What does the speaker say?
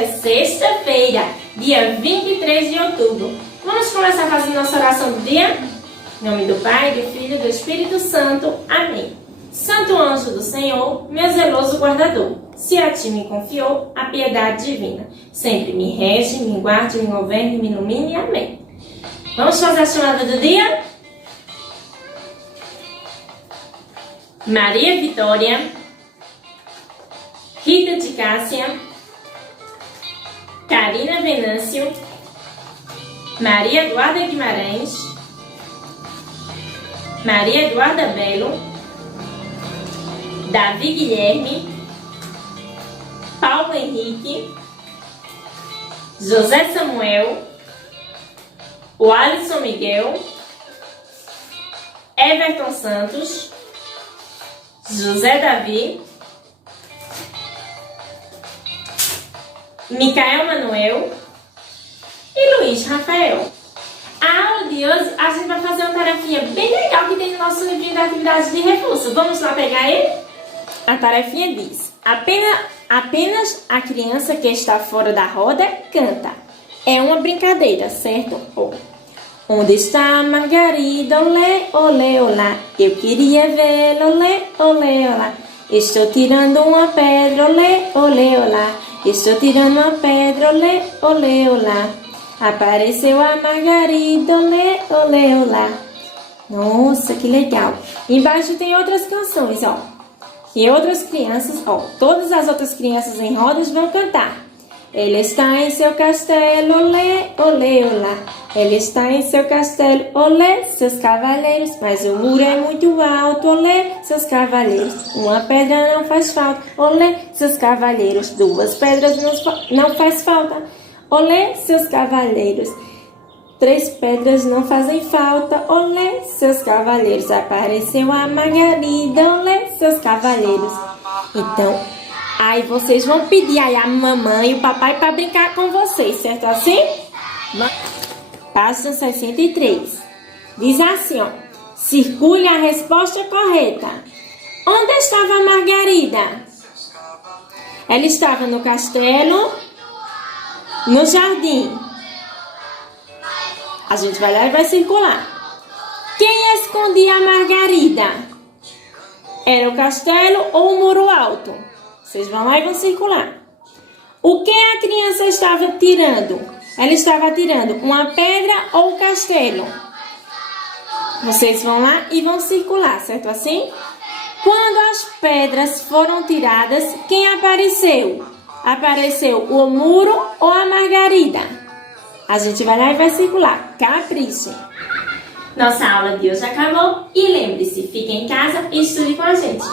é sexta-feira, dia 23 de outubro. Vamos começar fazendo nossa oração do dia? Em nome do Pai, do Filho e do Espírito Santo. Amém. Santo anjo do Senhor, meu zeloso guardador, se a ti me confiou a piedade divina, sempre me rege, me guarde, me governe, me ilumine. Amém. Vamos fazer a chamada do dia? Maria Vitória, Rita de Cássia, Karina Venâncio, Maria Eduarda Guimarães, Maria Eduarda Belo, Davi Guilherme, Paulo Henrique, José Samuel, o Alisson Miguel, Everton Santos, José Davi, Micael Manuel e Luiz Rafael. A aula de hoje a gente vai fazer uma tarefinha bem legal que tem no nosso livrinho da atividade de reforço. Vamos lá pegar ele? A tarefinha diz: apenas a criança que está fora da roda canta. É uma brincadeira, certo? Onde está a Margarida? Olé, olé, olá. Eu queria vê-la, olé, olé, olá. Estou tirando uma pedra, olé, olé, olá. Estou tirando uma pedra, olé, olé, olá. Apareceu a Margarida, olé, olé, olá. Nossa, que legal. Embaixo tem outras canções, ó. E outras crianças, ó. Todas as outras crianças em rodas vão cantar. Ele está em seu castelo, olé, olé, olá. Ele está em seu castelo, olé, seus cavaleiros. Mas o muro é muito alto, olé, seus cavaleiros. Uma pedra não faz falta, olé, seus cavaleiros. Duas pedras não faz falta, olé, seus cavaleiros. Três pedras não fazem falta, olé, seus cavaleiros. Apareceu a Margarida, olé, seus cavaleiros. Então, aí vocês vão pedir aí a mamãe e o papai para brincar com vocês, certo assim? Página 63. Diz assim, ó. Circule a resposta correta. Onde estava a Margarida? Ela estava no castelo, no jardim. A gente vai lá e vai circular. Quem escondia a Margarida? Era o castelo ou o muro alto? Vocês vão lá e vão circular. O que a criança estava tirando? Ela estava tirando uma pedra ou um castelo? Vocês vão lá e vão circular, certo assim? Quando as pedras foram tiradas, quem apareceu? Apareceu o muro ou a Margarida? A gente vai lá e vai circular. Capriche! Nossa aula de hoje acabou. E lembre-se, fique em casa e estude com a gente.